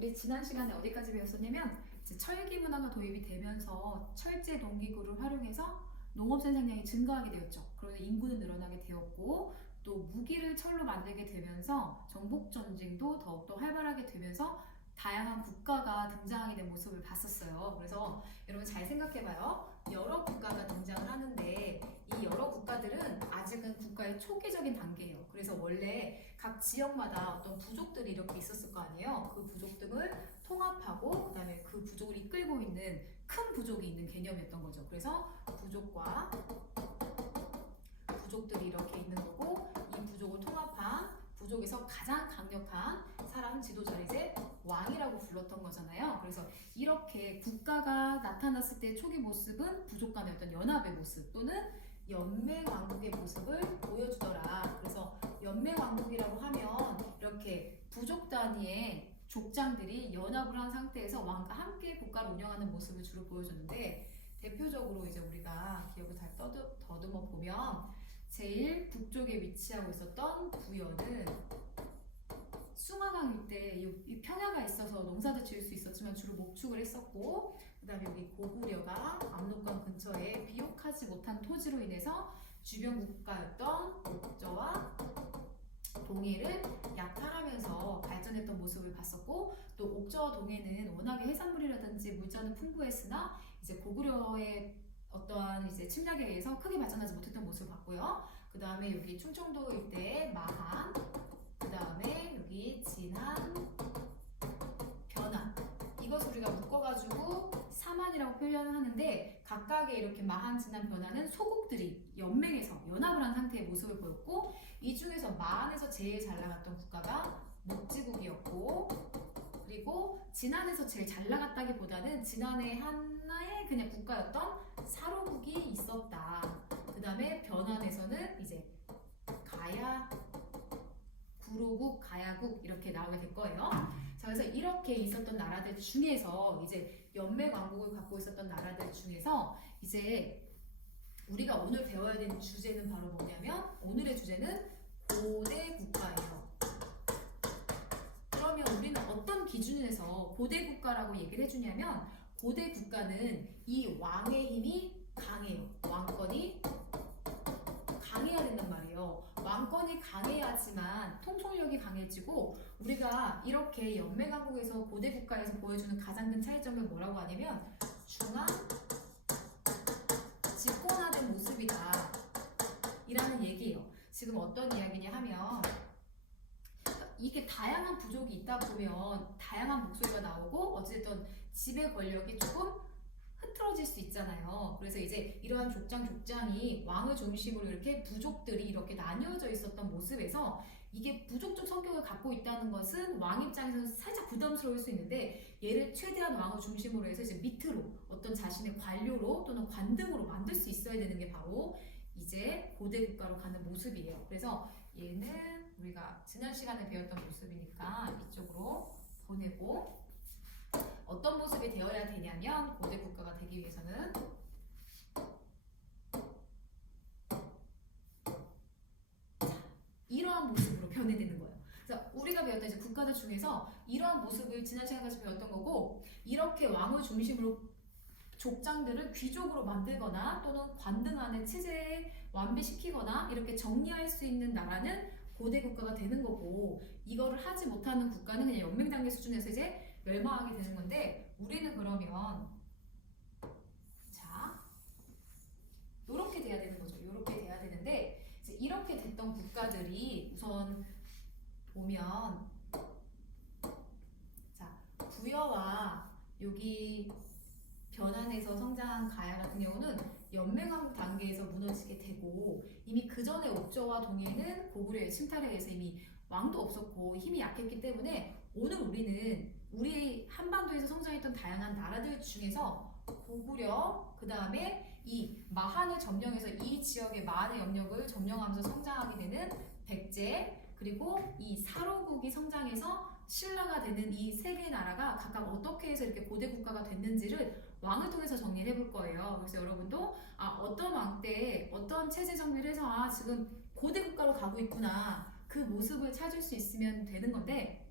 우리 지난 시간에 어디까지 배웠었냐면 이제 철기 문화가 도입이 되면서 철제 농기구를 활용해서 농업 생산량이 증가하게 되었죠. 그러면 인구는 늘어나게 되었고 또 무기를 철로 만들게 되면서 정복 전쟁도 더욱더 활발하게 되면서 다양한 국가가 등장하게 된 모습을 봤었어요. 그래서 여러분 잘 생각해봐요. 여러 국가가 등장을 하는데 이 여러 국가들은 아직은 국가의 초기적인 단계예요. 그래서 원래 각 지역마다 어떤 부족들이 이렇게 있었을 거 아니에요. 그 부족 등을 통합하고 그다음에 그 부족을 이끌고 있는 큰 부족이 있는 개념이었던 거죠. 그래서 부족과 부족들이 이렇게 있는 거고 이 부족을 통합한 부족에서 가장 강력한 사람 지도자를 이제 왕이라고 불렀던 거잖아요. 그래서 이렇게 국가가 나타났을 때 초기 모습은 부족 간의 어떤 연합의 모습 또는 연맹왕국의 모습을 보여주더라. 그래서 연맹왕국이라고 하면 이렇게 부족 단위의 족장들이 연합을 한 상태에서 왕과 함께 국가를 운영하는 모습을 주로 보여줬는데 대표적으로 이제 우리가 기억을 잘 더듬어 보면 제일 북쪽에 위치하고 있었던 부여는 숭화강 일대 이 평야가 있어서 농사도 지을 수 있었지만 주로 목축을 했었고 그 다음에 여기 고구려가 압록강 근처에 비옥하지 못한 토지로 인해서 주변 국가였던 옥저와 동해를 약탈하면서 발전했던 모습을 봤었고 또 옥저와 동해는 워낙에 해산물이라든지 물자는 풍부했으나 이제 고구려의 어떠한 이제 침략에 의해서 크게 발전하지 못했던 모습을 봤고요. 그 다음에 여기 충청도 일대의 마한, 그 다음에 여기 진안, 변안 이것을 우리가 묶어가지고 사만이라고 표현을 하는데 각각의 이렇게 마한, 진안, 변안은 소국들이 연맹해서 연합을 한 상태의 모습을 보였고 이 중에서 마한에서 제일 잘 나갔던 국가가 목지국이었고 그리고 진안에서 제일 잘 나갔다기보다는 진안의 하나의 그냥 국가였던 사로국이 있었다. 그 다음에 변안에서는 이제 가야, 구로국, 가야국 이렇게 나오게 될 거예요. 자, 그래서 이렇게 있었던 나라들 중에서 이제 연맹왕국을 갖고 있었던 나라들 중에서 이제 우리가 오늘 배워야 되는 주제는 바로 뭐냐면 오늘의 주제는 고대 국가예요. 그러면 우리는 어떤 기준에서 고대 국가라고 얘기를 해주냐면 고대 국가는 이 왕의 힘이 강해요. 왕권이 강해야 된단 말이에요. 왕권이 강해야지만 통솔력이 강해지고 우리가 이렇게 연맹왕국에서 고대 국가에서 보여주는 가장 큰 차이점은 뭐라고 하냐면 중앙 집권화된 모습이다 이라는 얘기예요. 지금 어떤 이야기냐 하면 이게 다양한 부족이 있다 보면 다양한 목소리가 나오고 어쨌든 지배 권력이 조금 흐트러질 수 있잖아요. 그래서 이제 이러한 족장이 왕을 중심으로 이렇게 부족들이 이렇게 나뉘어져 있었던 모습에서 이게 부족적 성격을 갖고 있다는 것은 왕 입장에서는 살짝 부담스러울 수 있는데 얘를 최대한 왕을 중심으로 해서 이제 밑으로 어떤 자신의 관료로 또는 관등으로 만들 수 있어야 되는 게 바로 이제 고대 국가로 가는 모습이에요. 그래서 얘는 우리가 지난 시간에 배웠던 모습이니까 이쪽으로 보내고 어떤 모습이 되어야 되냐면 고대 국가가 되기 위해서는 이러한 모습으로 변해되는 거예요. 그래서 우리가 배웠던 이제 국가들 중에서 이러한 모습을 지난 시간까지 배웠던 거고 이렇게 왕을 중심으로 족장들을 귀족으로 만들거나 또는 관등 안에 체제에 완비시키거나 이렇게 정리할 수 있는 나라는 고대 국가가 되는 거고 이거를 하지 못하는 국가는 그냥 연맹단계 수준에서 이제 멸망하게 되는 건데 우리는 그러면 자 이렇게 돼야 되는 거죠. 이렇게 돼야 되는데 이제 이렇게 됐던 국가들이 우선 보면 자 부여와 여기 변안에서 성장한 가야 같은 경우는 연맹왕국 단계에서 무너지게 되고 이미 그 전에 옥저와 동해는 고구려의 침탈에 의해서 이미 왕도 없었고 힘이 약했기 때문에 오늘 우리는 우리 한반도에서 성장했던 다양한 나라들 중에서 고구려 그 다음에 이 마한을 점령해서 이 지역의 마한의 영역을 점령하면서 성장하게 되는 백제 그리고 이 사로국이 성장해서 신라가 되는 이 세 개의 나라가 각각 어떻게 해서 이렇게 고대 국가가 됐는지를 왕을 통해서 정리를 해볼 거예요. 그래서 여러분도 어떤 왕 때 어떤 체제 정리를 해서 지금 고대 국가로 가고 있구나 그 모습을 찾을 수 있으면 되는 건데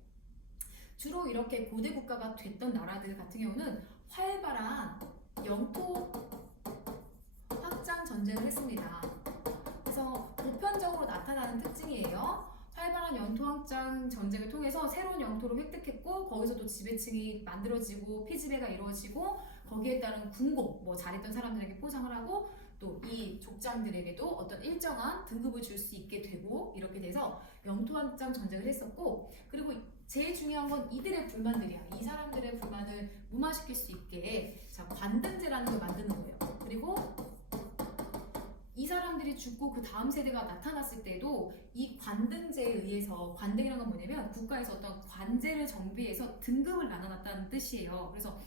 주로 이렇게 고대 국가가 됐던 나라들 같은 경우는 활발한 영토 확장 전쟁을 했습니다. 그래서 보편적으로 나타나는 특징이에요. 활발한 영토 확장 전쟁을 통해서 새로운 영토를 획득했고 거기서 또 지배층이 만들어지고 피지배가 이루어지고 거기에 따른 군공, 뭐 잘했던 사람들에게 포상을 하고 또 이 족장들에게도 어떤 일정한 등급을 줄 수 있게 되고 이렇게 돼서 영토 확장 전쟁을 했었고 그리고 제일 중요한 건 이들의 불만들이야. 이 사람들의 불만을 무마시킬 수 있게 자, 관등제라는 걸 만드는 거예요. 그리고 이 사람들이 죽고 그 다음 세대가 나타났을 때도 이 관등제에 의해서 관등이라는 건 뭐냐면 국가에서 어떤 관제를 정비해서 등급을 나눠놨다는 뜻이에요. 그래서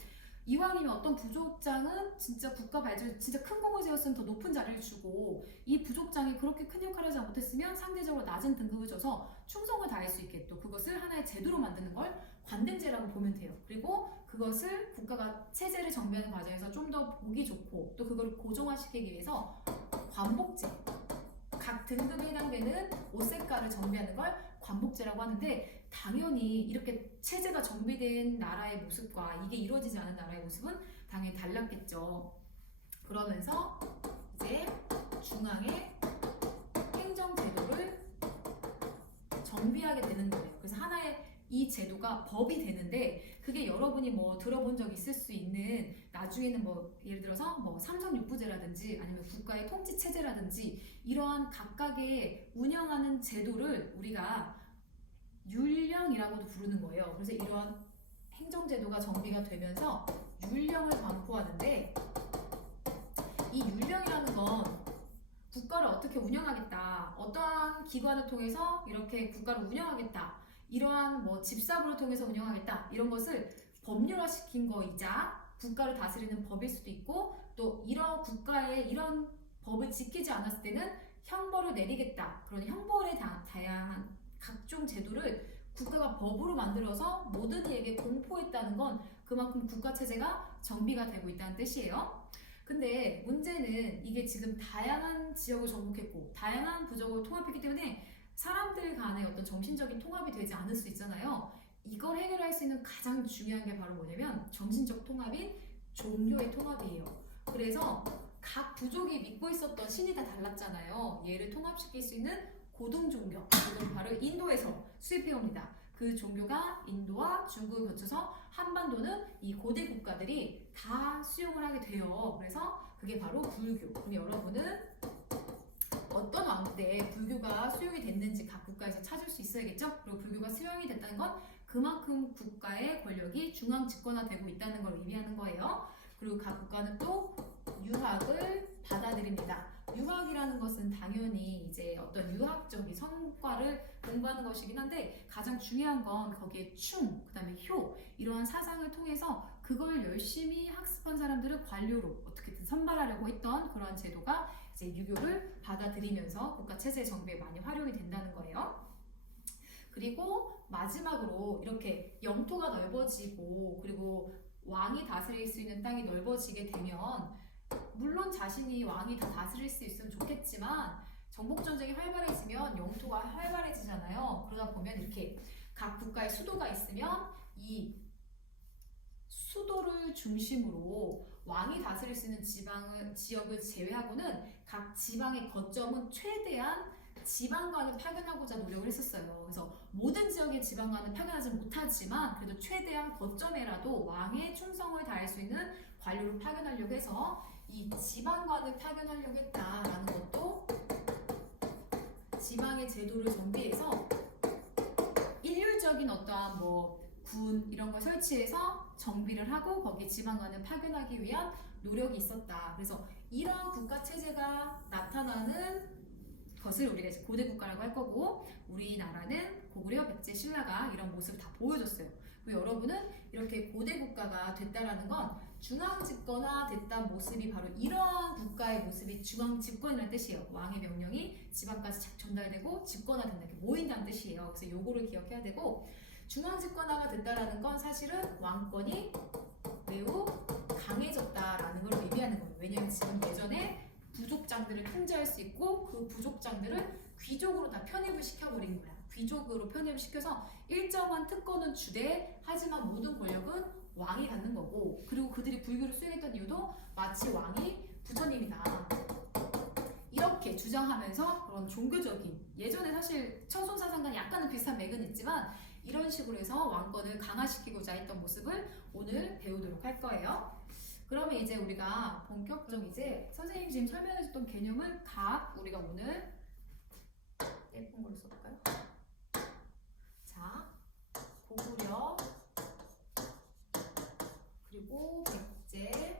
이왕이면 어떤 부족장은 진짜 국가 발전에 진짜 큰功을 세웠으면 더 높은 자리를 주고 이 부족장이 그렇게 큰 역할을 하지 못했으면 상대적으로 낮은 등급을 줘서 충성을 다할 수 있게 또 그것을 하나의 제도로 만드는 걸 관등제라고 보면 돼요. 그리고 그것을 국가가 체제를 정비하는 과정에서 좀 더 보기 좋고 또 그걸 고정화시키기 위해서 관복제, 각 등급에 해당되는 옷 색깔을 정비하는 걸 관복제라고 하는데 당연히 이렇게 체제가 정비된 나라의 모습과 이게 이루어지지 않은 나라의 모습은 당연히 달랐겠죠. 그러면서 이제 중앙의 행정제도를 정비하게 되는 거예요. 그래서 하나의 이 제도가 법이 되는데 그게 여러분이 뭐 들어본 적 있을 수 있는 나중에는 뭐 예를 들어서 뭐 삼성육부제라든지 아니면 국가의 통치 체제라든지 이러한 각각의 운영하는 제도를 우리가 율령이라고도 부르는 거예요. 그래서 이러한 행정제도가 정비가 되면서 율령을 반포하는데 이 율령이라는 건 국가를 어떻게 운영하겠다, 어떠한 기관을 통해서 이렇게 국가를 운영하겠다, 이러한 뭐 집사부를 통해서 운영하겠다 이런 것을 법률화시킨 거이자 국가를 다스리는 법일 수도 있고 또 이런 국가의 이런 법을 지키지 않았을 때는 형벌을 내리겠다 그런 형벌에 다양한 각종 제도를 국가가 법으로 만들어서 모든 이에게 공포했다는 건 그만큼 국가 체제가 정비가 되고 있다는 뜻이에요. 근데 문제는 이게 지금 다양한 지역을 정복했고 다양한 부족을 통합했기 때문에 사람들 간의 어떤 정신적인 통합이 되지 않을 수 있잖아요. 이걸 해결할 수 있는 가장 중요한 게 바로 뭐냐면 정신적 통합인 종교의 통합이에요. 그래서 각 부족이 믿고 있었던 신이 다 달랐잖아요. 얘를 통합시킬 수 있는 고등 종교, 이건 바로 인도에서 수입해옵니다. 그 종교가 인도와 중국을 거쳐서 한반도는 이 고대 국가들이 다 수용을 하게 돼요. 그래서 그게 바로 불교. 그럼 여러분은 어떤 왕 때 불교가 수용이 됐는지 각 국가에서 찾을 수 있어야겠죠? 그리고 불교가 수용이 됐다는 건 그만큼 국가의 권력이 중앙 집권화되고 있다는 걸 의미하는 거예요. 그리고 각 국가는 또 유학을 받아들입니다. 유학이라는 것은 당연히 이제 어떤 유학적인 성과를 공부하는 것이긴 한데 가장 중요한 건 거기에 충, 그 다음에 효 이러한 사상을 통해서 그걸 열심히 학습한 사람들을 관료로 어떻게든 선발하려고 했던 그러한 제도가 이제 유교를 받아들이면서 국가 체제 정비에 많이 활용이 된다는 거예요. 그리고 마지막으로 이렇게 영토가 넓어지고 그리고 왕이 다스릴 수 있는 땅이 넓어지게 되면 물론 자신이 왕이 다 다스릴 수 있으면 좋겠지만 정복전쟁이 활발해지면 영토가 활발해지잖아요. 그러다 보면 이렇게 각 국가의 수도가 있으면 이 수도를 중심으로 왕이 다스릴 수 있는 지역을 제외하고는 각 지방의 거점은 최대한 지방관을 파견하고자 노력을 했었어요. 그래서 모든 지역의 지방관을 파견하지 못하지만 그래도 최대한 거점에라도 왕의 충성을 다할 수 있는 관료를 파견하려고 해서 이 지방관을 파견하려고 했다라는 것도 지방의 제도를 정비해서 일률적인 어떠한 뭐 군 이런 걸 설치해서 정비를 하고 거기에 지방관을 파견하기 위한 노력이 있었다. 그래서 이러한 국가 체제가 나타나는 것을 우리가 이제 고대 국가라고 할 거고 우리나라는 고구려, 백제, 신라가 이런 모습을 다 보여줬어요. 그리고 여러분은 이렇게 고대 국가가 됐다라는 건 중앙 집권화 됐다는 모습이 바로 이러한 국가의 모습이 중앙 집권이라는 뜻이에요. 왕의 명령이 지방까지 전달되고 집권화된다, 이렇게 모인다는 뜻이에요. 그래서 요거를 기억해야 되고 중앙 집권화가 됐다라는 건 사실은 왕권이 매우 강해졌다라는 걸 의미하는 거예요. 왜냐하면 지금 예전에 부족장들을 통제할 수 있고 그 부족장들을 귀족으로 다 편입을 시켜버린 거야. 귀족으로 편입을 시켜서 일정한 특권은 주되 하지만 모든 권력은 왕이 갖는 거고, 그리고 그들이 불교를 수행했던 이유도 마치 왕이 부처님이다 이렇게 주장하면서 그런 종교적인, 예전에 사실 청송사상과 약간은 비슷한 맥은 있지만 이런 식으로 해서 왕권을 강화시키고자 했던 모습을 오늘 배우도록 할 거예요. 그러면 이제 우리가 본격적으로 이제 선생님이 지금 설명해줬던 개념을 각 우리가 오늘 예쁜 걸로 써볼까요? 자, 고구려, 그리고 백제,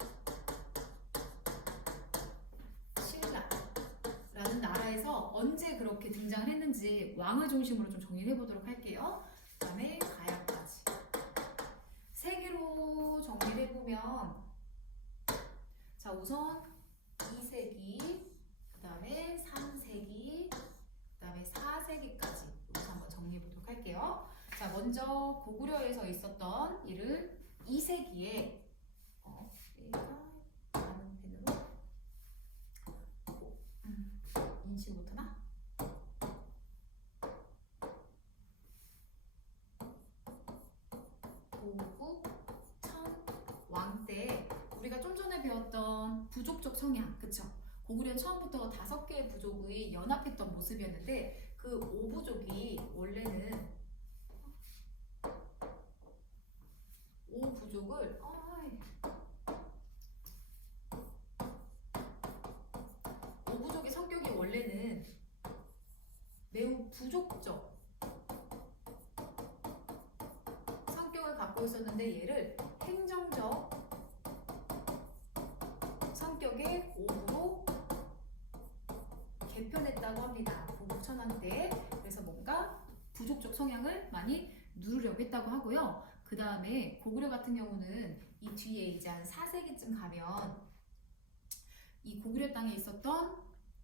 신라라는 나라에서 언제 그렇게 등장을 했는지 왕을 중심으로 좀 정리를 해보도록 할게요. 그 다음에 가야까지 세계로 정리를 해보면, 자 우선 2세기, 그 다음에 3세기, 그 다음에 4세기까지 여기서 한번 정리해 보도록 할게요. 자 먼저 고구려에서 있었던 일을 2세기에 얘가 다른 펜으로 인식 못하나? 고국 천왕 때 우리가 좀 전에 배웠던 부족적 성향, 그쵸? 고구려는 처음부터 5개의 부족이 연합했던 모습이었는데 그 5부족이 원래는 5부족을 5부족의 성격이 원래는 매우 부족적 성격을 갖고 있었는데 얘를 행정적 성격의 5부로 개편했다고 합니다. 고국천왕 때. 그래서 뭔가 부족적 성향을 많이 누르려고 했다고 하고요. 그 다음에 고구려 같은 경우는 이 뒤에 이제 한 4세기쯤 가면 이 고구려 땅에 있었던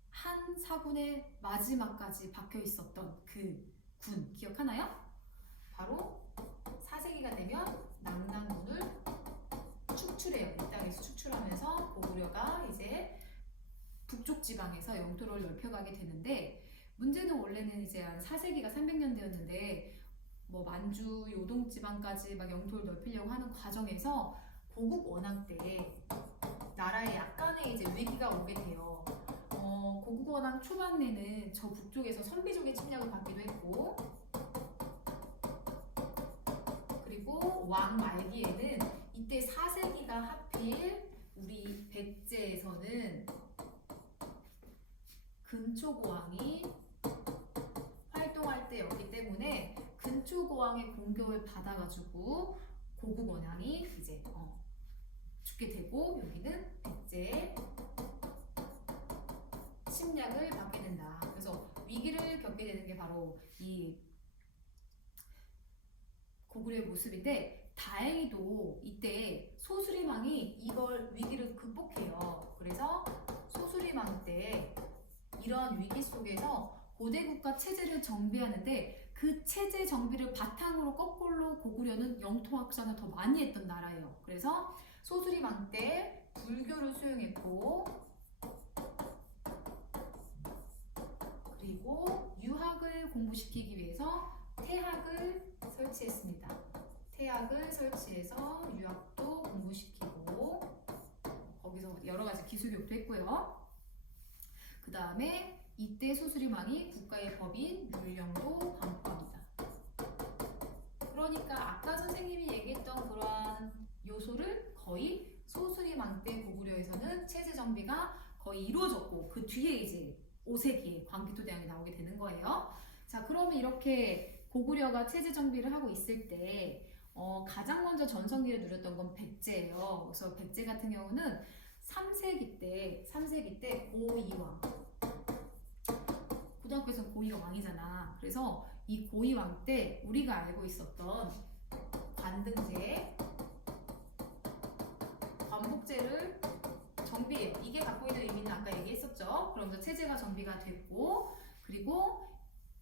한 사군의 마지막까지 박혀 있었던 그 군 기억하나요? 바로 4세기가 되면 남랑군을 축출해요. 이 땅에서 축출하면서 고구려가 이제 북쪽 지방에서 영토를 넓혀가게 되는데, 문제는 원래는 이제 한 4세기가 300년대였는데 뭐 만주, 요동 지방까지 막 영토를 넓히려고 하는 과정에서 고국 원왕 때 나라에 약간의 이제 위기가 오게 돼요. 고국 원왕 초반에는 저 북쪽에서 선비족의 침략을 받기도 했고, 그리고 왕 말기에는 이때 4세기가 하필 우리 백제에서는 근초고왕이 활동할 때였기 때문에 근초고왕의 공격을 받아가지고 고국 원왕이 이제 죽게 되고, 여기는 백제의 침략을 받게 된다. 그래서 위기를 겪게 되는 게 바로 이 고구려의 모습인데, 다행히도 이때 소수리망이 이걸 위기를 극복해요. 그래서 소수리망 때 이러한 위기 속에서 고대국가 체제를 정비하는데, 그 체제 정비를 바탕으로 거꾸로 고구려는 영토 확장을 더 많이 했던 나라예요. 그래서 소수리망 때 불교를 수용했고, 그리고 유학을 공부시키기 위해서 태학을 설치했습니다. 태학을 설치해서 유학도 공부시키고, 거기서 여러 가지 기술교육도 했고요. 그 다음에 이때 소수리망이 국가의 법인 율령도 반포합니다. 그러니까 아까 선생님이 얘기했던 그러한 요소를 거의 소수리망 때 고구려에서는 체제 정비가 거의 이루어졌고, 그 뒤에 이제 5세기에 광기토대왕이 나오게 되는 거예요. 자, 그러면 이렇게 고구려가 체제 정비를 하고 있을 때 가장 먼저 전성기를 누렸던 건 백제예요. 그래서 백제 같은 경우는 3세기 때 고이왕, 고등학교에서는 고이가 왕이잖아. 그래서 이 고이왕 때 우리가 알고 있었던 관등제, 관복제를 정비해요. 이게 갖고 있는 의미는 아까 얘기했었죠. 그러면서 체제가 정비가 됐고, 그리고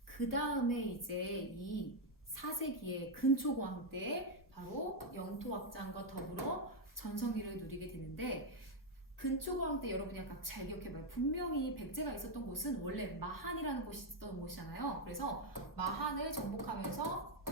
그 다음에 이제 이 4세기의 근초고왕 때 바로 영토 확장과 더불어 전성기를 누리게 되는데, 근초고랑 때 여러분이 약간 잘 기억해봐요. 분명히 백제가 있었던 곳은 원래 마한이라는 곳이 있었던 곳이잖아요. 그래서 마한을 정복하면서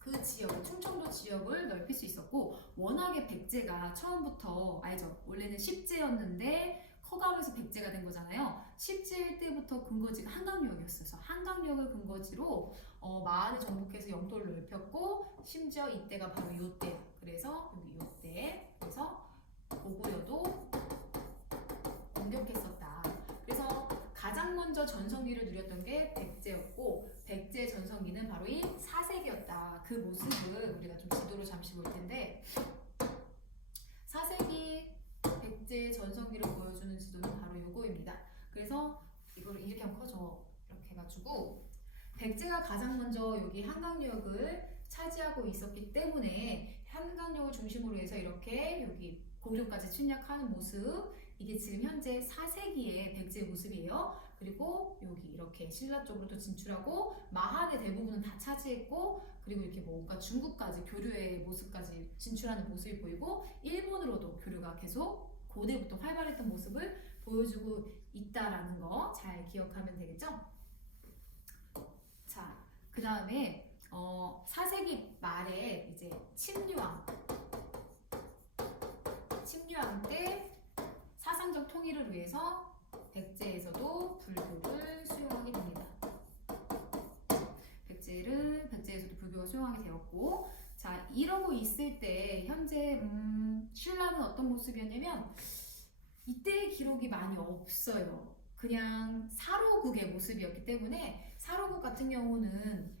그 지역을, 충청도 지역을 넓힐 수 있었고, 워낙에 백제가 처음부터 알죠? 원래는 십제였는데 커가면서 백제가 된 거잖아요. 십제일 때부터 근거지가 한강역이었어요. 그래서 한강역을 근거지로 마한을 정복해서 영토를 넓혔고, 심지어 이때가 바로 요때. 그래서 여기 요때. 그래서 고구려도 공격했었다. 그래서 가장 먼저 전성기를 누렸던 게 백제였고, 백제 전성기는 바로 이 사색이었다. 그 모습을 우리가 좀 지도로 잠시 볼 텐데, 사색이 백제 전성기를 보여주는 지도는 바로 요거입니다. 그래서 이걸 이렇게 하면 커져. 이렇게 해가지고 백제가 가장 먼저 여기 한강역을 차지하고 있었기 때문에 한강역을 중심으로 해서 이렇게 여기 고구려까지 침략하는 모습, 이게 지금 현재 4세기의 백제의 모습이에요. 그리고 여기 이렇게 신라 쪽으로도 진출하고 마한의 대부분은 다 차지했고, 그리고 이렇게 뭔가 중국까지 교류의 모습까지 진출하는 모습이 보이고, 일본으로도 교류가 계속 고대부터 활발했던 모습을 보여주고 있다라는 거 잘 기억하면 되겠죠? 자, 그 다음에 4세기 말에 이제 침류왕 때 사상적 통일을 위해서 백제에서도 불교를 수용하게 됩니다. 백제에서도 불교가 수용하게 되었고, 자, 이러고 있을 때 현재 신라는 어떤 모습이었냐면 이때의 기록이 많이 없어요. 그냥 사로국의 모습이었기 때문에, 사로국 같은 경우는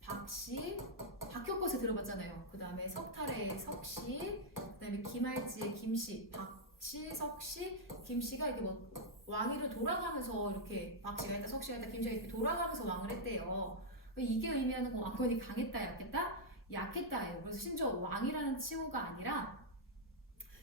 박씨, 박효꽃에 들어봤잖아요. 그 다음에 석탈의 석씨, 그 다음에 김할지의 김씨, 박씨, 석씨, 김씨가 이렇게 뭐 왕위를 돌아가면서 이렇게 박씨가 있다, 석씨가 있다, 김씨가 이렇게 돌아가면서 왕을 했대요. 이게 의미하는 건 왕권이 강했다, 약했다? 약했다예요. 그래서 심지어 왕이라는 칭호가 아니라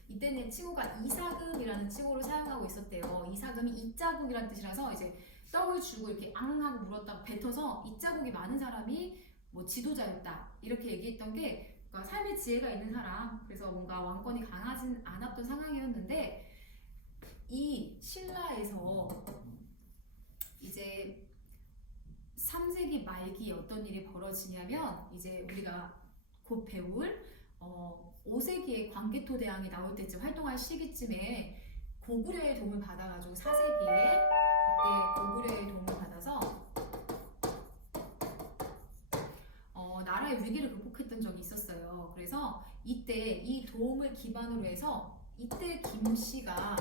이때는 칭호가 이사금이라는 칭호를 사용하고 있었대요. 이사금이 이자국이라는 뜻이라서 이제 떡을 주고 이렇게 앙 하고 물었다가 뱉어서 이자국이 많은 사람이 뭐 지도자였다 이렇게 얘기했던 게, 그러니까 삶의 지혜가 있는 사람, 그래서 뭔가 왕권이 강하진 않았던 상황이었는데, 이 신라에서 이제 3세기 말기에 어떤 일이 벌어지냐면, 이제 우리가 곧 배울 5세기에 광개토 대왕이 나올 때쯤 활동할 시기쯤에 고구려의 도움을 받아가지고 4세기에 이때 고구려의 도움을 받아서 나라의 위기를 극복했던 적이 있었어요. 그래서 이때 이 도움을 기반으로 해서 이때 김씨가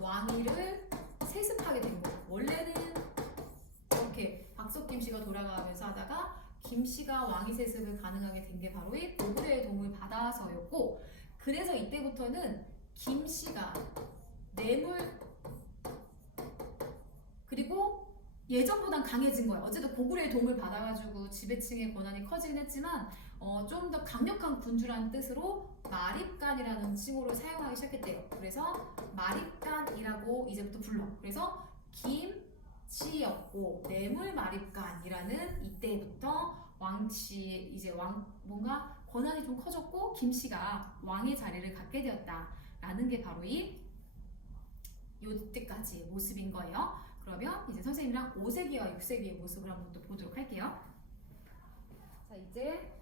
왕위를 세습하게 된 거예요. 원래는 이렇게 박석김씨가 돌아가면서 하다가 김씨가 왕위 세습을 가능하게 된 게 바로 이 고구려의 도움을 받아서였고, 그래서 이때부터는 김씨가 뇌물, 그리고 예전보단 강해진 거예요. 어쨌든 고구려의 도움을 받아가지고 지배층의 권한이 커지긴 했지만 좀 더 강력한 군주라는 뜻으로 마립간이라는 칭호를 사용하기 시작했대요. 그래서 마립간이라고 이제부터 불러. 그래서 김씨였고 뇌물마립간이라는 이때부터 왕치, 이제 뭔가 권한이 좀 커졌고 김씨가 왕의 자리를 갖게 되었다라는 게 바로 요때까지의 모습인 거예요. 그러면 이제 선생님이랑 5세기와 6세기의 모습을 한번 또 보도록 할게요. 자, 이제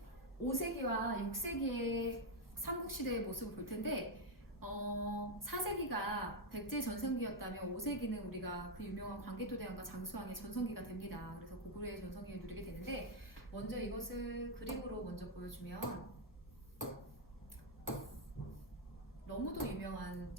5세기와 6세기의 삼국시대의 모습을 볼 텐데, 4세기가 백제 전성기였다면 5세기는 우리가 그 유명한 광개토 대왕과 장수왕의 전성기가 됩니다. 그래서 고구려의 전성기를 누리게 되는데, 먼저 이것을 그림으로 먼저 보여주면, 너무도 유명한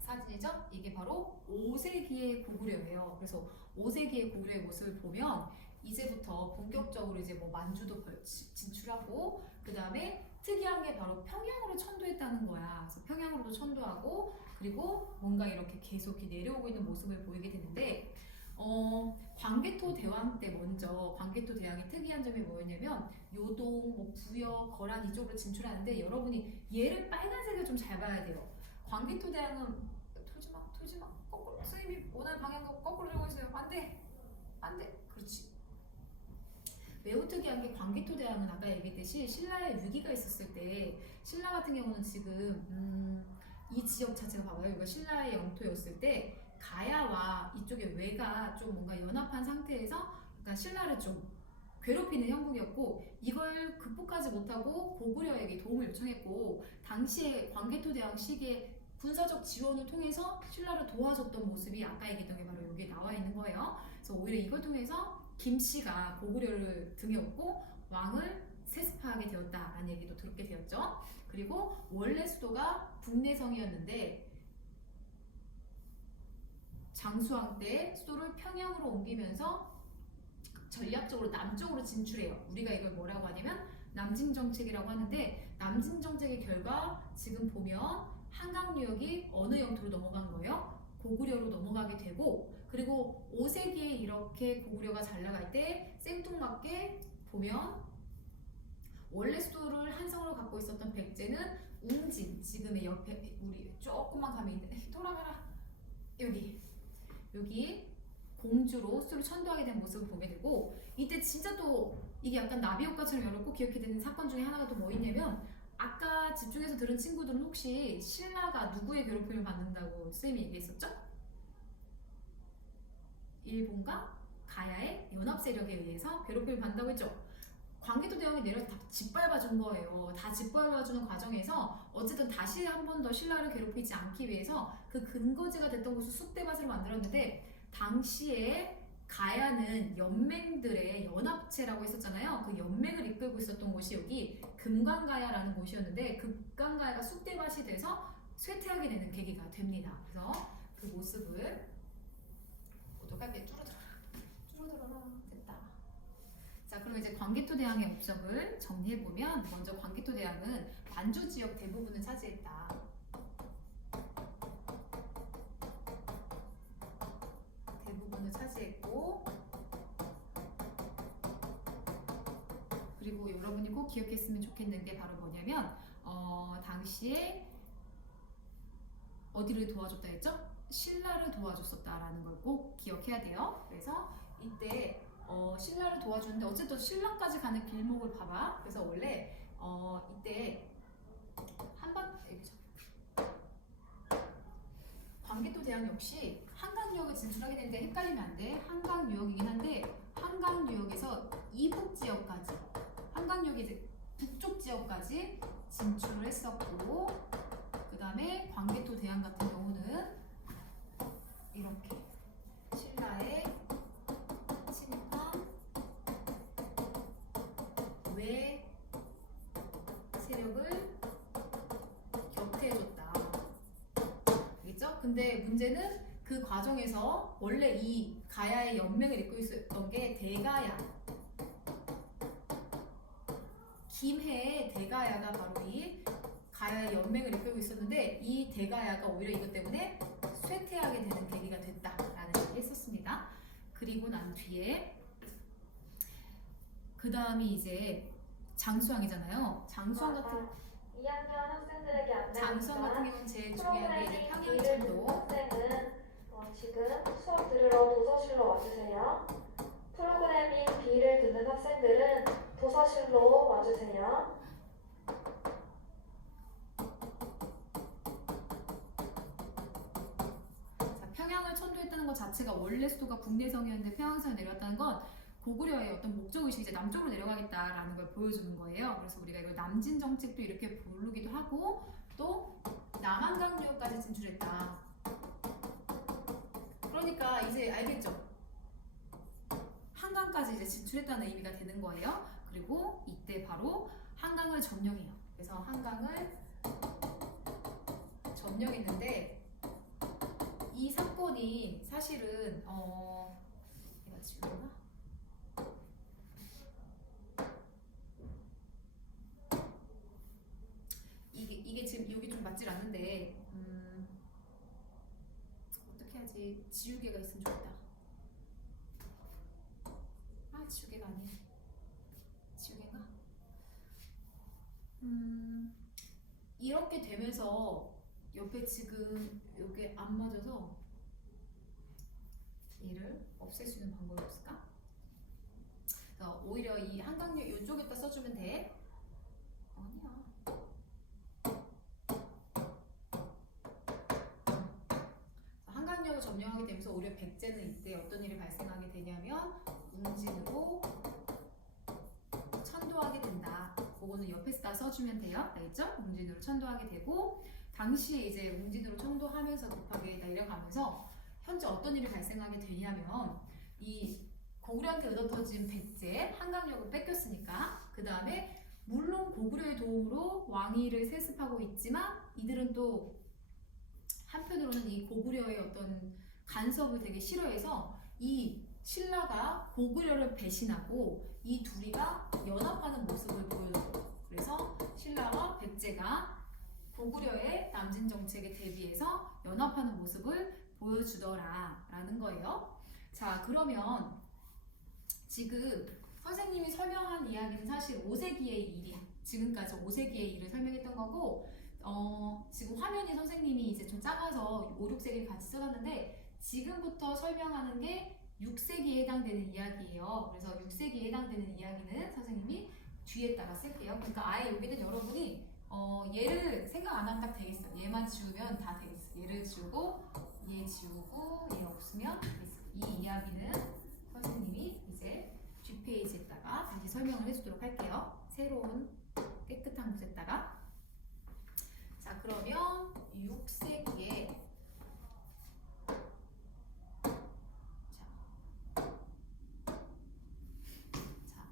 사진이죠? 이게 바로 5세기의 고구려예요. 그래서 5세기의 고구려의 모습을 보면 이제부터 본격적으로 이제 뭐 만주도 진출하고, 그 다음에 특이한 게 바로 평양으로 천도했다는 거야. 그래서 평양으로도 천도하고, 그리고 뭔가 이렇게 계속 내려오고 있는 모습을 보이게 되는데, 광개토 대왕 때 먼저 광개토 대왕의 특이한 점이 뭐였냐면 요동, 뭐 부여, 거란 이쪽으로 진출하는데, 여러분이 얘를 빨간색을 좀 잘 봐야 돼요. 광개토 대왕은 토지마 거꾸로, 선생님이 원하는 방향으로 거꾸로 들고 있어요. 안돼 그렇지. 매우 특이한 게 광개토대왕은 아까 얘기했듯이 신라의 위기가 있었을 때 신라 같은 경우는 지금 이 지역 자체가 봐봐요. 이거 신라의 영토였을 때 가야와 이쪽의 외가 좀 뭔가 연합한 상태에서 약간 신라를 좀 괴롭히는 형국이었고 이걸 극복하지 못하고 고구려에게 도움을 요청했고 당시에 광개토대왕 시기에 군사적 지원을 통해서 신라를 도와줬던 모습이 아까 얘기했던 게 바로 여기에 나와 있는 거예요. 그래서 오히려 이걸 통해서 김씨가 고구려를 등에 업고 왕을 세습하게 되었다라는 얘기도 들었게 되었죠. 그리고 원래 수도가 북내성이었는데 장수왕 때 수도를 평양으로 옮기면서 전략적으로 남쪽으로 진출해요. 우리가 이걸 뭐라고 하냐면 남진정책이라고 하는데 남진정책의 결과 지금 보면 한강유역이 어느 영토로 넘어간 거예요? 고구려로 넘어가게 되고 그리고 5세기에 이렇게 고구려가 잘 나갈 때 생뚱맞게 보면 원래 수도를 한성으로 갖고 있었던 백제는 웅진 지금의 옆에 우리 조금만 가면 있는데 돌아가라 여기 공주로 수도를 천도하게 된 모습을 보게 되고 이때 진짜 또 이게 약간 나비 효과처럼 여러 꼭 기억해야 되는 사건 중에 하나가 또 뭐 있냐면 아까 집중해서 들은 친구들은 혹시 신라가 누구의 괴롭힘을 받는다고 선생님이 얘기했었죠? 일본과 가야의 연합 세력에 의해서 괴롭힘을 받는다고 했죠. 광개토대왕이 내려서 다 짓밟아준 거예요. 다 짓밟아주는 과정에서 어쨌든 다시 한 번 더 신라를 괴롭히지 않기 위해서 그 근거지가 됐던 곳을 쑥대밭으로 만들었는데 당시에 가야는 연맹들의 연합체라고 했었잖아요. 그 연맹을 이끌고 있었던 곳이 여기 금강가야라는 곳이었는데 금강가야가 쑥대밭이 돼서 쇠퇴하게 되는 계기가 됩니다. 그래서 그 모습을 어떡할게 줄어들어라 됐다. 자 그럼 이제 광개토대왕의 업적을 정리해보면 먼저 광개토대왕은 만주 지역 대부분을 차지했다. 대부분을 차지했고 그리고 여러분이 꼭 기억했으면 좋겠는 게 바로 뭐냐면 당시에 어디를 도와줬다 했죠? 신라를 도와줬었다라는 걸 꼭 기억해야 돼요. 그래서 이때 신라를 도와주는데 어쨌든 신라까지 가는 길목을 봐봐. 그래서 원래 이때 한번 광개토대왕 역시 한강유역을 진출하게 되는데 헷갈리면 안 돼. 한강유역이긴 한데 한강유역에서 이북 지역까지 한강유역이 이제 북쪽 지역까지 진출을 했었고 그 다음에 광개토대왕 같은 경우는 이렇게 신라의 침입과 외 세력을 격퇴해줬다. 알겠죠? 근데 문제는 그 과정에서 원래 이 가야의 연맹을 이끌고 있었던 게 대가야 김해의 대가야가 바로 이 가야의 연맹을 이끌고 있었는데 이 대가야가 오히려 이것 때문에 쇠퇴하게 되는 계기가 됐다라는 얘기 했었습니다. 그리고 난 뒤에 그 다음이 이제 장수왕이잖아요. 장수왕 같은 2학년 학생들에게 장수왕 같은 안내합니다. 경우는 제일 중요한 게 이제 프로그래밍 B를 듣는 평양천도 학생은 지금 수업 들으러 도서실로 와주세요. 프로그래밍 B를 듣는 학생들은 도서실로 와주세요. 평양을 천도했다는 것 자체가 원래 수도가 국내성이었는데 평양성에 내려왔다는 건 고구려의 어떤 목적의식이 이제 남쪽으로 내려가겠다라는 걸 보여주는 거예요. 그래서 우리가 이걸 남진 정책도 이렇게 부르기도 하고 또 남한강유역까지 진출했다. 그러니까 이제 알겠죠? 한강까지 이제 진출했다는 의미가 되는 거예요. 그리고 이때 바로 한강을 점령해요. 그래서 한강을 점령했는데 이 사건이 사실은 내가 지우나? 이게 지금 여기 좀 맞질 않는데 어떻게 하지? 지우개가 있으면 좋겠다. 아 지우개가 아니야. 지우개인가? 이렇게 되면서 옆에 지금 여기 안 맞아서 얘를 없앨 수 있는 방법이 없을까? 그래서 오히려 이 한강역 이쪽에다 써주면 돼. 아니야. 한강역을 점령하게 되면서 오히려 백제는 이때 어떤 일이 발생하게 되냐면 웅진으로 천도하게 된다. 그거는 옆에다 써주면 돼요. 알겠죠? 웅진으로 천도하게 되고 당시에 이제 웅진으로 천도하면서 급하게 내려가면서 현재 어떤 일이 발생하게 되냐면 이 고구려한테 얻어터진 백제 한강역을 뺏겼으니까 그 다음에 물론 고구려의 도움으로 왕위를 세습하고 있지만 이들은 또 한편으로는 이 고구려의 어떤 간섭을 되게 싫어해서 이 신라가 고구려를 배신하고 이 둘이가 연합하는 모습을 보여줘요. 그래서 신라와 백제가 고구려의 남진 정책에 대비해서 연합하는 모습을 보여주더라 라는 거예요. 자, 그러면 지금 선생님이 설명한 이야기는 사실 5세기의 일이야. 지금까지 5세기의 일을 설명했던 거고 지금 화면이 선생님이 이제 좀 작아서 5, 6세기를 같이 써놨는데 지금부터 설명하는 게 6세기에 해당되는 이야기예요. 그래서 6세기에 해당되는 이야기는 선생님이 뒤에다가 쓸게요. 그러니까 아예 여기는 여러분이 얘를 생각 안 하면 딱 되겠어. 얘만 지우면 다 되겠어. 얘를 지우고 얘 지우고 얘 없으면 되겠어. 이 이야기는 선생님이 이제 뒷페이지에다가 다시 설명을 해주도록 할게요. 새로운 깨끗한 곳에다가. 자, 그러면 6세기에 자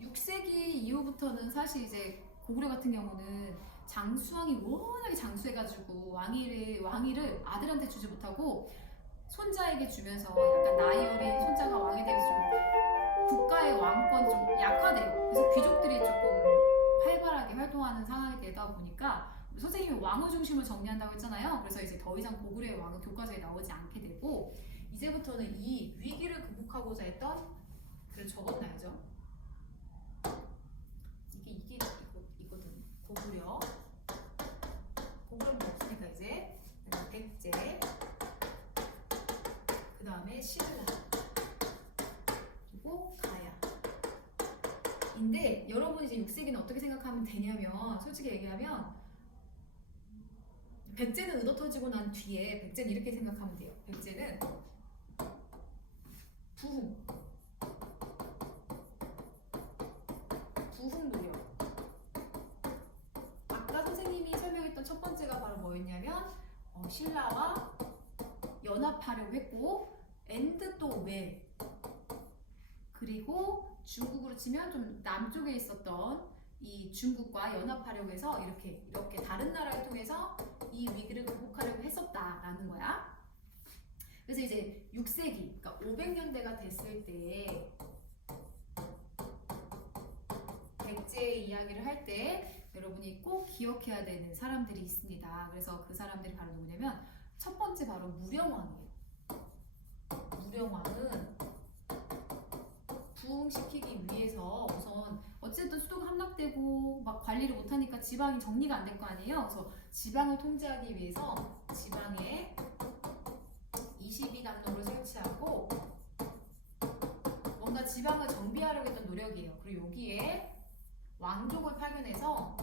6세기 이후부터는 사실 이제 고구려 같은 경우는 장수왕이 워낙에 장수해가지고 왕위를 아들한테 주지 못하고 손자에게 주면서 약간 나이 어린 손자가 왕이 되면서 좀 국가의 왕권이 좀 약화돼요. 그래서 귀족들이 조금 활발하게 활동하는 상황이 되다 보니까 선생님이 왕후 중심을 정리한다고 했잖아요. 그래서 이제 더 이상 고구려의 왕은 교과서에 나오지 않게 되고 이제부터는 이 위기를 극복하고자 했던 그걸 적었나야죠. 이거든. 고구려는 뭐 없으니까 이제 백제 그 다음에 신라 그리고 가야 인데 여러분 이제 6세기는 어떻게 생각하면 되냐면 솔직히 얘기하면 백제는 의도터지고 난 뒤에 백제는 이렇게 생각하면 돼요. 백제는 부흥 노력. 아까 선생님이 설명했던 첫 번째가 바로 뭐였냐면 신라와 연합하려고 했고 앤드 또 왜 그리고 중국으로 치면 좀 남쪽에 있었던 이 중국과 연합하려고 해서 이렇게 다른 나라를 통해서 이 위기를 극복하려고 했었다라는 거야. 그래서 이제 6세기, 그러니까 500년대가 됐을 때 백제의 이야기를 할 때 여러분이 꼭 기억해야 되는 사람들이 있습니다. 그래서 그 사람들이 바로 누구냐면 첫 번째 바로 무령왕이에요. 무령왕은 부흥시키기 위해서 우선 어쨌든 수도가 함락되고 막 관리를 못하니까 지방이 정리가 안 될 거 아니에요. 그래서 지방을 통제하기 위해서 지방에 22담로를 설치하고 뭔가 지방을 정비하려고 했던 노력이에요. 그리고 여기에 왕족을 파견해서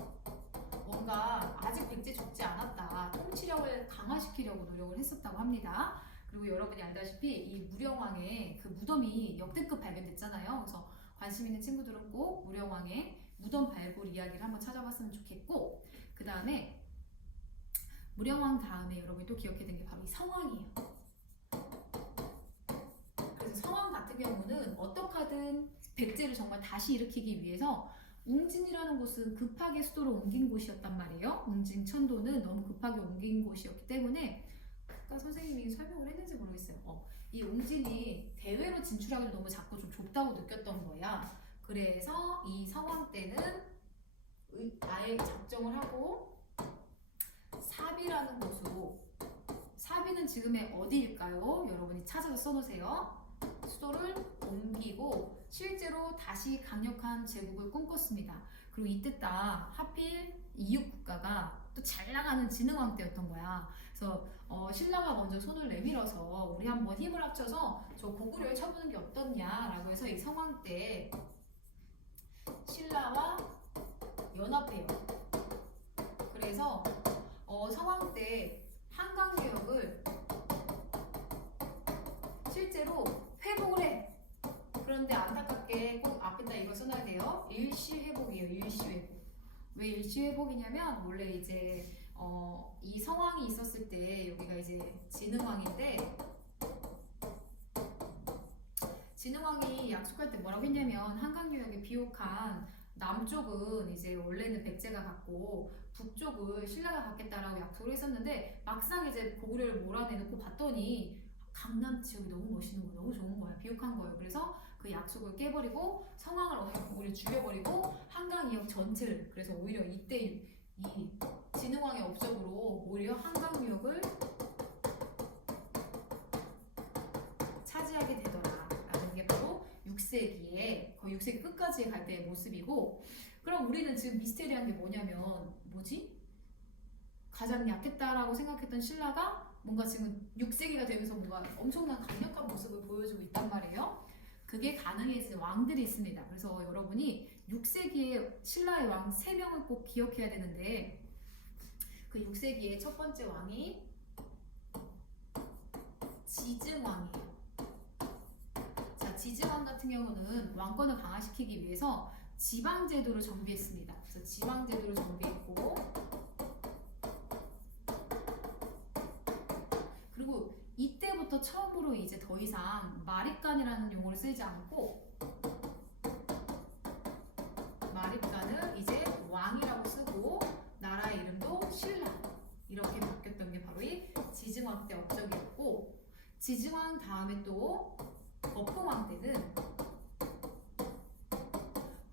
뭔가 아직 백제 죽지 않았다. 통치력을 강화시키려고 노력을 했었다고 합니다. 그리고 여러분이 알다시피 이 무령왕의 그 무덤이 역대급 발견됐잖아요. 그래서 관심 있는 친구들은 꼭 무령왕의 무덤 발굴 이야기를 한번 찾아봤으면 좋겠고 그 다음에 무령왕 다음에 여러분이 또 기억해야 되는 게 바로 이 성왕이에요. 그래서 성왕 같은 경우는 어떻게 하든 백제를 정말 다시 일으키기 위해서 웅진이라는 곳은 급하게 수도를 옮긴 곳이었단 말이에요. 웅진 천도는 너무 급하게 옮긴 곳이었기 때문에 아까 선생님이 설명을 했는지 모르겠어요. 이 웅진이 대외로 진출하기도 너무 작고 좀 좁다고 느꼈던 거야. 그래서 이 성왕 때는 아예 작정을 하고 사비라는 곳으로 사비는 지금의 어디일까요? 여러분이 찾아서 써놓으세요. 수도를 옮기고 실제로 다시 강력한 제국을 꿈꿨습니다. 그리고 이때 딱 하필 이육 국가가 또 잘 나가는 진흥왕 때였던 거야. 그래서 신라가 먼저 손을 내밀어서 우리 한번 힘을 합쳐서 저 고구려를 쳐보는 게 어떻냐라고 해서 이 성왕 때 신라와 연합해요. 그래서 성왕 때 한강유역을 실제로 회복을 해. 그런데 안타깝게 꼭 앞에다 이거 써놔야 돼요. 일시회복이에요. 일시회복. 왜 일시회복이냐면 원래 이제 이 성왕이 있었을 때 여기가 이제 진흥왕인데 진흥왕이 약속할 때 뭐라고 했냐면 한강유역에 비옥한 남쪽은 이제 원래는 백제가 갖고 북쪽을 신라가 갖겠다라고 약속을 했었는데 막상 이제 고구려를 몰아내놓고 봤더니 강남 지역이 너무 멋있는 거예요. 너무 좋은 거예요. 비옥한 거예요. 그래서 그 약속을 깨버리고 성왕을 고구려 죽여버리고 한강유역 전체를 그래서 오히려 이때 이 진흥왕의 업적으로 오히려 한강유역을 차지하게 되더라라는 게 바로 6세기에 거의 6세기 끝까지 갈 때의 모습이고 그럼 우리는 지금 미스테리한 게 뭐냐면 뭐지? 가장 약했다라고 생각했던 신라가 뭔가 지금 6세기가 되면서 뭔가 엄청난 강력한 모습을 보여주고 있단 말이에요. 그게 가능해진 왕들이 있습니다. 그래서 여러분이 6세기에 신라의 왕 3명을 꼭 기억해야 되는데 그 6세기의 첫 번째 왕이 지증왕이에요. 자, 지증왕 같은 경우는 왕권을 강화시키기 위해서 지방제도를 정비했습니다. 그래서 지방제도를 정비했고 그리고 이때부터 처음으로 이제 더 이상 마립간이라는 용어를 쓰지 않고 마립간을 이제 왕이라고 쓰고 나라의 이름도 신라 이렇게 바뀌었던 게 바로 이 지증왕 때 업적이었고 지증왕 다음에 또 버풍왕 때는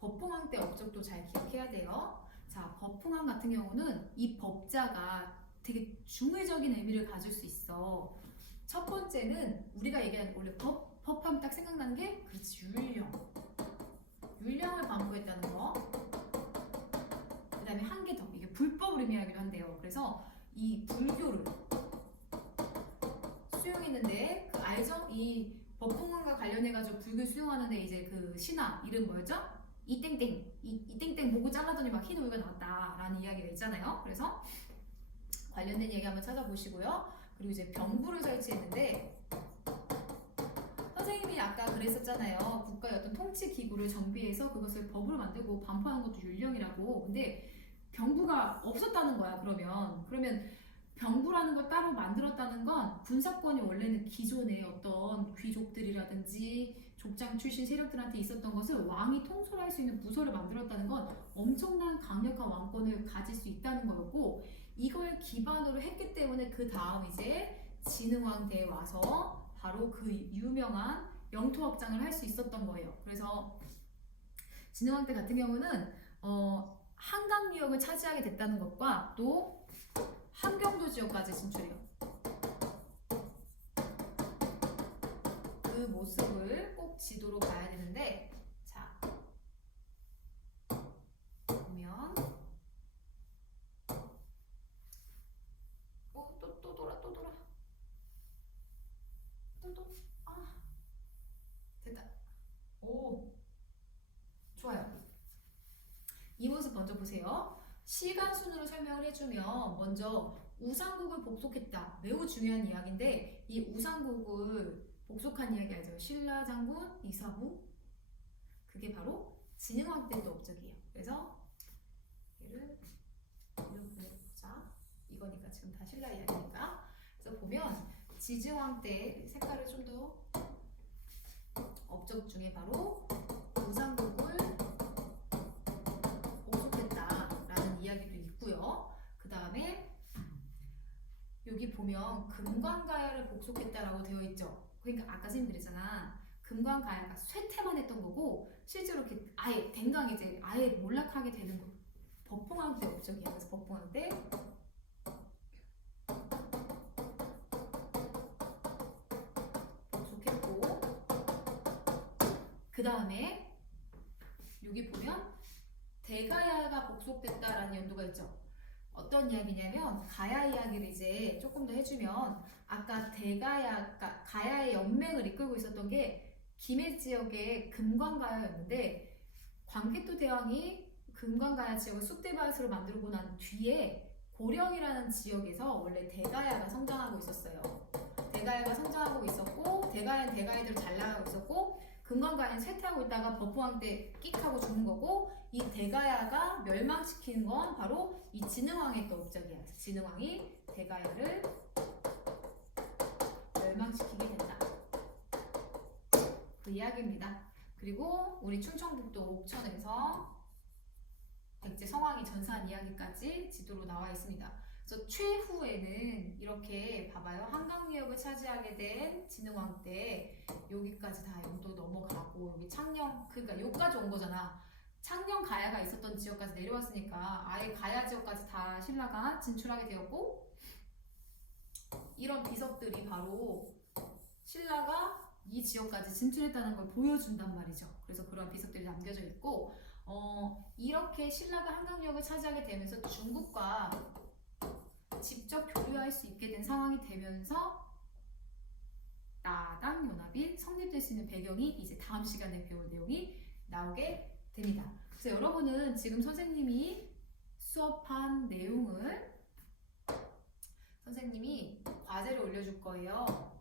버풍왕 때 업적도 잘 기억해야 돼요. 자, 버풍왕 같은 경우는 이 법자가 되게 중의적인 의미를 가질 수 있어. 첫 번째는 우리가 얘기하는 원래 법하면 딱 생각나는 게 그렇지 율령을 반포했다는 거. 그 다음에 한 개 더 이게 불법을 의미하기도 한대요. 그래서 이 불교를 수용했는데 그 알죠? 이 법풍왕과 관련해가지고 불교 수용하는데 이제 그 신화 이름 뭐였죠? 이땡땡 이땡땡 목을 잘라더니 막 흰 우유가 나왔다라는 이야기가 있잖아요. 그래서 관련된 얘기 한번 찾아보시고요. 그리고 이제 병부를 설치했는데 선생님이 아까 그랬었잖아요. 국가의 어떤 통치 기구를 정비해서 그것을 법으로 만들고 반포하는 것도 율령이라고. 근데 병부가 없었다는 거야. 그러면 병부라는 걸 따로 만들었다는 건 군사권이 원래는 기존에 어떤 귀족들이라든지 족장 출신 세력들한테 있었던 것을 왕이 통솔할 수 있는 부서를 만들었다는 건 엄청난 강력한 왕권을 가질 수 있다는 거였고 이걸 기반으로 했기 때문에 그 다음 이제 진흥왕 때에 와서 바로 그 유명한 영토 확장을 할 수 있었던 거예요. 그래서 진흥왕 때 같은 경우는 한강유역을 차지하게 됐다는 것과 또 함경도 지역까지 진출해요. 그 모습을 꼭 지도로 봐야 되는데 자 보면 또 돌아 됐다. 오 좋아요. 이 모습 먼저 보세요. 시간 순으로 설명을 해주면 먼저 우상국을 복속했다. 매우 중요한 이야기인데 이 우상국을 복속한 이야기 알죠? 신라 장군 이사부 그게 바로 진흥왕 때도 업적이에요. 그래서 얘를 이렇게 보자. 이거니까 지금 다 신라 이야기니까. 그래서 보면 지증왕 때 색깔을 좀 더 업적 중에 바로 우상국을 복속했다라는 이야기도 있고요. 그 다음에 여기 보면 금관가야를 복속했다라고 되어 있죠. 그러니까 아까 선생님 그랬잖아. 금관가야가 쇠퇴만 했던 거고 실제로 이렇게 아예 댕강 이제 아예 몰락하게 되는 거. 법봉왕 때 업적이야. 그래서 법봉왕 때 복속했고 그 다음에 여기 보면 대가야가 복속됐다라는 연도가 있죠. 어떤 이야기냐면 가야 이야기를 이제 조금 더 해주면 아까 가야의 연맹을 이끌고 있었던 게 김해 지역의 금관가야였는데 광개토 대왕이 금관가야 지역을 쑥대밭으로 만들고 난 뒤에 고령이라는 지역에서 원래 대가야가 성장하고 있었어요. 대가야가 성장하고 있었고 대가야는 대가야대로 잘 나가고 있었고 금관가야는 쇠퇴하고 있다가 버프왕 때 끽하고 죽는 거고 이 대가야가 멸망시키는 건 바로 이 진흥왕의 또 업적이야. 진흥왕이 대가야를 멸망시키게 된다. 그 이야기입니다. 그리고 우리 충청북도 옥천에서 백제 성왕이 전사한 이야기까지 지도로 나와 있습니다. 그래서 최후에는 이렇게 봐봐요. 한강유역을 차지하게 된 진흥왕 때 여기까지 다 영도 넘어가고 여기 창녕 그러니까 여기까지 온 거잖아. 창녕 가야가 있었던 지역까지 내려왔으니까 아예 가야 지역까지 다 신라가 진출하게 되었고 이런 비석들이 바로 신라가 이 지역까지 진출했다는 걸 보여준단 말이죠. 그래서 그런 비석들이 남겨져 있고 이렇게 신라가 한강유역을 차지하게 되면서 중국과 직접 교류할 수 있게 된 상황이 되면서 나당 연합이 성립될 수 있는 배경이 이제 다음 시간에 배울 내용이 나오게 됩니다. 그래서 여러분은 지금 선생님이 수업한 내용을 선생님이 과제를 올려줄 거예요.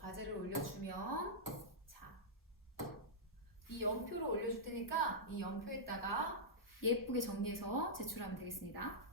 과제를 올려주면 자, 이 연표를 올려줄 테니까 이 연표에다가 예쁘게 정리해서 제출하면 되겠습니다.